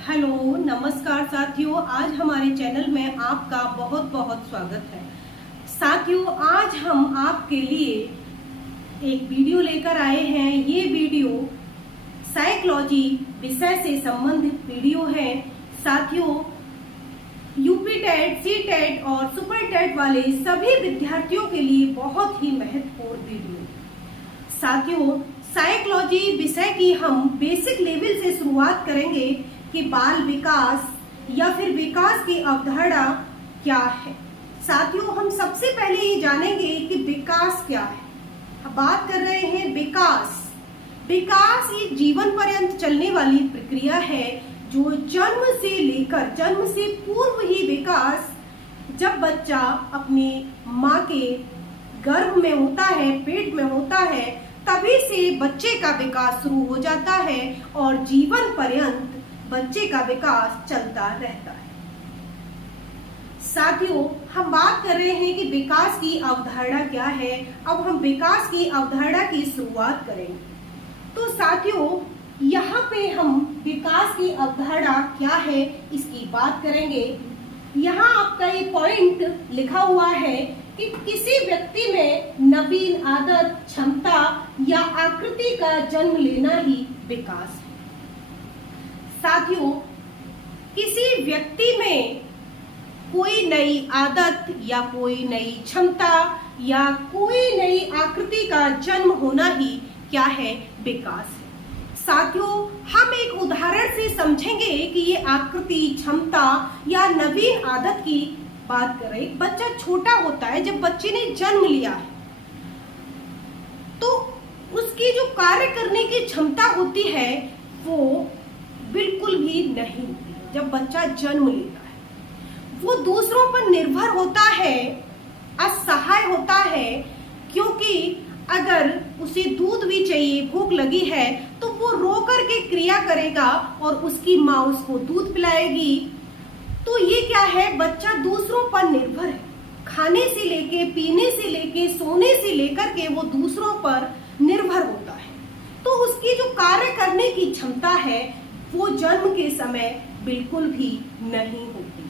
Hello नमस्कार साथियों, आज हमारे चैनल में आपका बहुत बहुत स्वागत है। साथियों, आज हम आपके लिए एक वीडियो लेकर आए हैं। ये वीडियो साइकोलॉजी विषय से संबंधित वीडियो है। साथियों, यूपी टेट, सी टेट और सुपर टेट वाले सभी विद्यार्थियों के लिए बहुत ही महत्वपूर्ण वीडियो। साथियों, साइकोलॉजी विषय की हम बेसिक लेवल से शुरुआत करेंगे कि बाल विकास या फिर विकास की अवधारणा क्या है। साथियों, हम सबसे पहले ये जानेंगे कि विकास क्या है। अब बात कर रहे हैं विकास। विकास एक जीवन पर्यंत चलने वाली प्रक्रिया है जो जन्म से लेकर जन्म से पूर्व ही विकास, जब बच्चा अपनी माँ के गर्भ में होता है, पेट में होता है, तभी से बच्चे का विकास शुरू हो जाता है और जीवन पर्यंत बच्चे का विकास चलता रहता है। साथियों, हम बात कर रहे हैं कि विकास की अवधारणा क्या है। अब हम विकास की अवधारणा की शुरुआत करेंगे। तो साथियों, यहाँ पे हम विकास की अवधारणा क्या है इसकी बात करेंगे। यहाँ आपका ये पॉइंट लिखा हुआ है कि किसी व्यक्ति में नवीन आदत, क्षमता या आकृति का जन्म लेना ही विकास है। साथियों, किसी व्यक्ति में कोई नई आदत या कोई नई क्षमता या कोई नई आकृति का जन्म होना ही क्या है? विकास है। साथियों, हम एक उदाहरण से समझेंगे कि ये आकृति, क्षमता या नवीन आदत की बात करें। एक बच्चा छोटा होता है, जब बच्चे ने जन्म लिया है तो उसकी जो कार्य करने की क्षमता होती है वो बिल्कुल भी नहीं होती। जब बच्चा जन्म लेता है वो दूसरों पर निर्भर होता है, असहाय होता है, क्योंकि अगर उसे दूध भी चाहिए, भूख लगी है, तो वो रो करके क्रिया करेगा और उसकी माँ उसको दूध पिलाएगी। तो ये क्या है? बच्चा दूसरों पर निर्भर है। खाने से लेके, पीने से लेके, सोने से लेकर के वो दूसरों पर निर्भर होता है। तो उसकी जो कार्य करने की क्षमता है वो जन्म के समय बिल्कुल भी नहीं होती।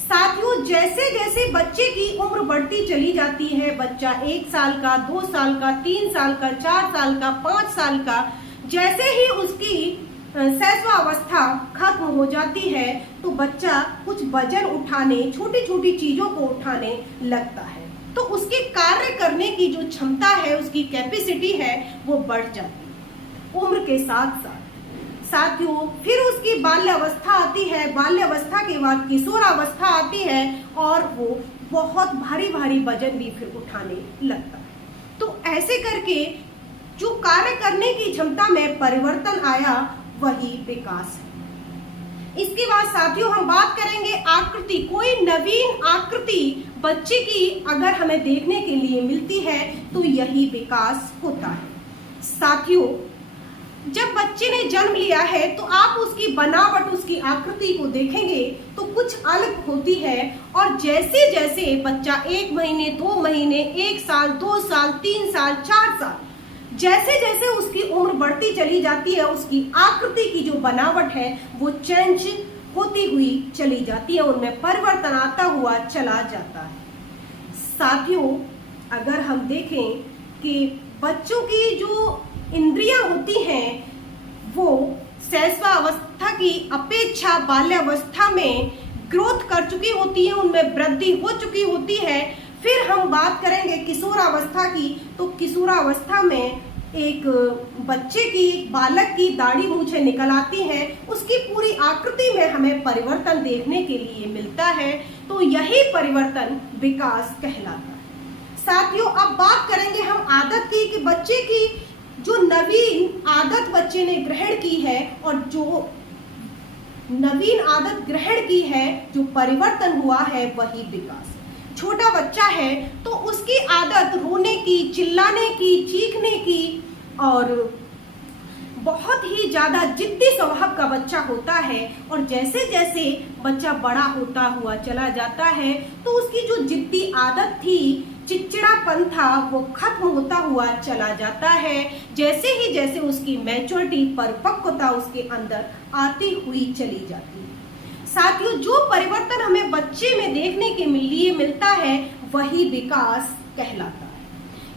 साथियों, जैसे जैसे बच्चे की उम्र बढ़ती चली जाती है, बच्चा 1 साल का, 2 साल का, 3 साल का, 4 साल का, 5 साल का, जैसे ही उसकी शैशवावस्था खत्म हो जाती है तो बच्चा कुछ वजन उठाने, छोटी छोटी चीजों को उठाने लगता है। तो उसके कार्य करने की जो क्षमता है, उसकी कैपेसिटी है, वो बढ़ जाती है उम्र के साथ साथ। साथियों, फिर उसकी बाल्यावस्था आती है, बाल्यावस्था के बाद किशोरावस्था आती है और वो बहुत भारी भारी वजन भी फिर उठाने लगता है। तो ऐसे करके जो कार्य करने की क्षमता में परिवर्तन आया वही विकास है। इसके बाद साथियों, हम बात करेंगे आकृति। कोई नवीन आकृति बच्चे की अगर हमें देखने के लिए मिलती है तो यही विकास होता है। साथियों, जब बच्चे ने जन्म लिया है तो आप उसकी बनावट, उसकी आकृति को देखेंगे तो कुछ अलग होती है। और जैसे जैसे बच्चा 1 महीने, 2 महीने, 1 साल, 2 साल, 3 साल, 4 साल, जैसे जैसे उसकी उम्र बढ़ती चली जाती है, उसकी आकृति की जो बनावट है वो चेंज होती हुई चली जाती है, उनमें परिवर्तन आता हुआ चला जाता है। साथियों, अगर हम देखें कि बच्चों की जो इंद्रियां होती हैं वो शैशवावस्था की अपेक्षा बाल्यावस्था में ग्रोथ कर चुकी होती है, उनमें वृद्धि हो चुकी होती है। फिर हम बात करेंगे किशोरावस्था की। तो किशोरावस्था में एक बच्चे की, बालक की दाढ़ी मूछें निकल आती हैं, उसकी पूरी आकृति में हमें परिवर्तन देखने के लिए मिलता है। तो यही परिवर्तन विकास कहलाता है। साथियों, अब बात करेंगे हम आदत की कि बच्चे की जो नवीन आदत बच्चे ने ग्रहण की है और जो नवीन आदत ग्रहण की है, जो परिवर्तन हुआ है वही विकास। छोटा बच्चा है तो उसकी आदत रोने की, चिल्लाने की, चीखने की और बहुत ही ज्यादा जिद्दी स्वभाव का बच्चा होता है। और जैसे जैसे बच्चा बड़ा होता हुआ चला जाता है तो उसकी जो जिद्दी आदत थी, चिड़चिड़ापन था वो खत्म होता हुआ चला जाता है, जैसे उसकी मैच्योरिटी, परिपक्वता उसके अंदर आती हुई चली जाती है। साथियों, जो परिवर्तन हमें बच्चे में देखने के लिए मिलता है वही विकास कहलाता है।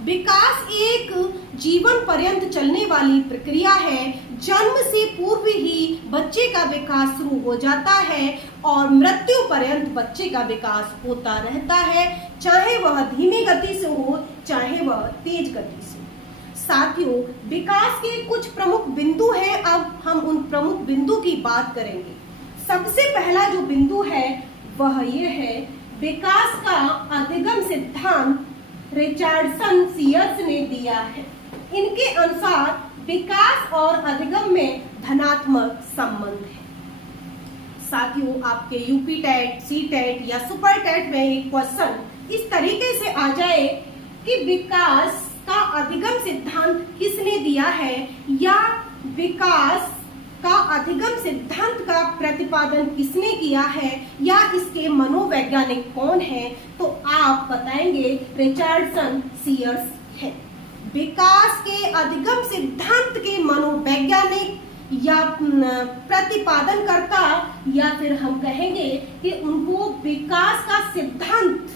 विकास एक जीवन पर्यंत चलने वाली प्रक्रिया है। जन्म से पूर्व ही बच्चे का विकास शुरू हो जाता है और मृत्यु पर्यंत बच्चे का विकास होता रहता है, चाहे वह धीमी गति से हो चाहे वह तेज गति से हो। साथियों, विकास के कुछ प्रमुख बिंदु हैं। अब हम उन प्रमुख बिंदु की बात करेंगे। सबसे पहला जो बिंदु है वह ये है, विकास का अधिगम सिद्धांत रिचर्डसन सीयर्स ने दिया है। इनके अनुसार विकास और अधिगम में धनात्मक संबंध है। साथियों, आपके यूपी टेट, सी टेट या सुपर टेट में एक क्वेश्चन इस तरीके से आ जाए कि विकास का अधिगम सिद्धांत किसने दिया है, या विकास का अधिगम सिद्धांत का प्रतिपादन किसने किया है, या इसके मनोवैज्ञानिक कौन है, तो आप बताएंगे रिचर्डसन सीयर्स है। विकास के अधिगम सिद्धांत के मनोवैज्ञानिक या प्रतिपादनकर्ता, या फिर हम कहेंगे कि उनको विकास का सिद्धांत,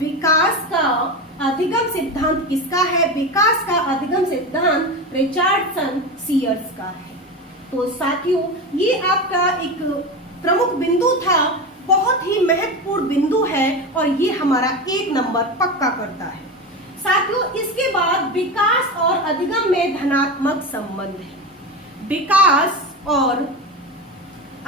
विकास का अधिगम सिद्धांत किसका है? विकास का अधिगम सिद्धांत रिचर्डसन सीयर्स का है। तो साथियों, ये आपका एक प्रमुख बिंदु था, बहुत ही महत्वपूर्ण बिंदु है और ये हमारा 1 नंबर पक्का करता है। साथियों, इसके बाद विकास और अधिगम में धनात्मक संबंध है। विकास और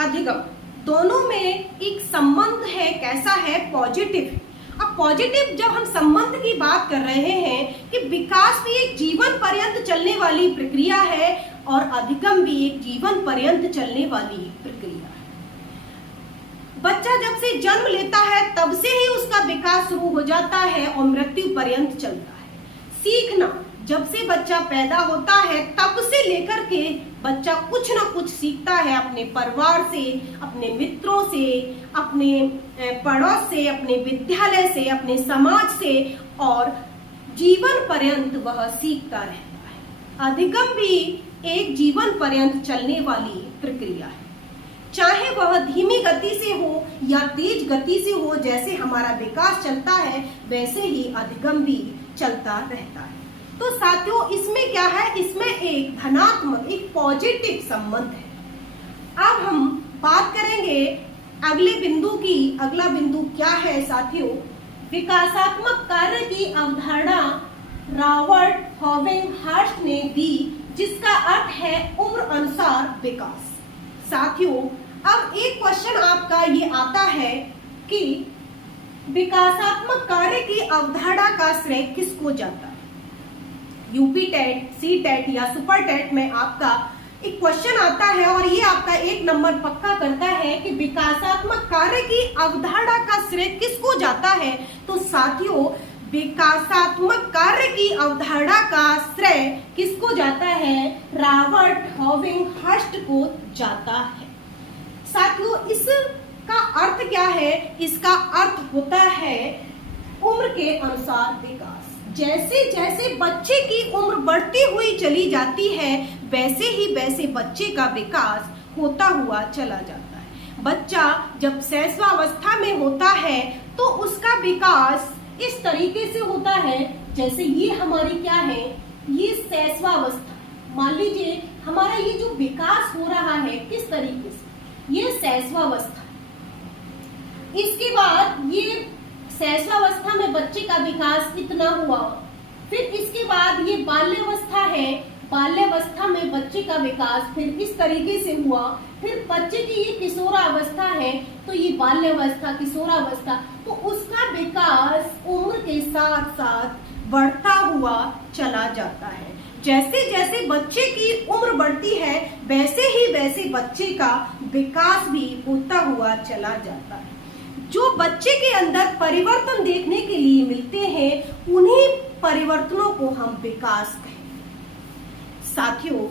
अधिगम दोनों में एक संबंध है, कैसा है? पॉजिटिव। अब पॉजिटिव जब हम संबंध की बात कर रहे हैं कि विकास भी एक जीवन पर्यंत चलने वाली प्रक्रिया है और अधिगम भी एक जीवन पर्यंत चलने वाली प्रक्रिया है। बच्चा जब से जन्म लेता है तब से ही उसका विकास शुरू हो जाता है और मृत्यु पर्यंत चलता है। सीखना, जब से बच्चा पैदा होता है तब से लेकर के बच्चा कुछ ना कुछ सीखता है, अपने परिवार से, अपने मित्रों से, अपने पड़ोस से, अपने विद्यालय से, अपने समाज से, और जीवन पर्यंत वह सीखता रहता है। अधिगम भी एक जीवन पर्यंत चलने वाली प्रक्रिया है, चाहे वह धीमी गति से हो या तेज गति से हो। जैसे हमारा विकास चलता है वैसे ही अधिगम भी चलता रहता है। तो साथियों, इसमें क्या है? इसमें एक धनात्मक, एक पॉजिटिव संबंध है। अब हम बात करेंगे अगले बिंदु की। अगला बिंदु क्या है साथियों? विकासात्मक कार्य की अवधारणा रॉबर्ट हॉविंगहर्स्ट ने दी, जिसका अर्थ है उम्र अनुसार विकास। साथियों, अब एक क्वेश्चन आपका ये आता है कि विकासात्मक कार्य की अवधारणा का श्रेय किसको जाता है? यूपी टेट, सी टेट या सुपर टेट में आपका एक क्वेश्चन आता है और ये आपका 1 नंबर पक्का करता है कि विकासात्मक कार्य की अवधारणा का श्रेय किसको जाता है। तो साथियों, विकासात्मक कार्य की अवधारणा का श्रेय किसको जाता है? रॉबर्ट हॉविंगहर्स्ट को जाता है। साथियों, इसका अर्थ क्या है? इसका अर्थ होता है उम्र के अनुसार विकास। जैसे जैसे बच्चे की उम्र बढ़ती हुई चली जाती है वैसे बच्चे का विकास होता हुआ चला जाता है। बच्चा जब शैशवावस्था में होता है तो उसका विकास इस तरीके से होता है, जैसे ये हमारी क्या है? ये शैशवावस्था। मान लीजिए हमारा ये जो विकास हो रहा है किस तरीके से, ये शैशवावस्था। इसके बाद ये शैशवावस्था में बच्चे का विकास इतना हुआ, फिर इसके बाद ये बाल्यावस्था है, बाल्यावस्था में बच्चे का विकास फिर इस तरीके से हुआ, फिर बच्चे की ये किशोरावस्था है तो ये बाल्यावस्था, किशोरावस्था, तो उसका विकास उम्र के साथ साथ बढ़ता हुआ चला जाता है। जैसे जैसे बच्चे की उम्र बढ़ती है वैसे बच्चे का विकास भी होता हुआ चला जाता है। जो बच्चे के अंदर परिवर्तन देखने के लिए मिलते हैं उन्हीं परिवर्तनों को हम विकास कहते हैं। साथियों,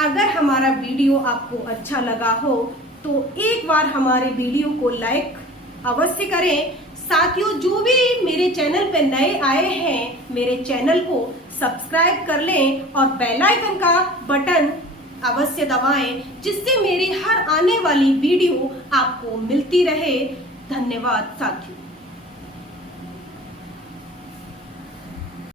अगर हमारा वीडियो आपको अच्छा लगा हो तो एक बार हमारे वीडियो को लाइक अवश्य करें, साथियों, जो भी मेरे चैनल पे नए आए हैं, मेरे चैनल को सब्सक्राइब कर लें और बेल आइकन का बटन अवश्य दबाएं, जिससे मेरी हर आने वाली वीडियो आपको मिलती रहे। धन्यवाद साथियों।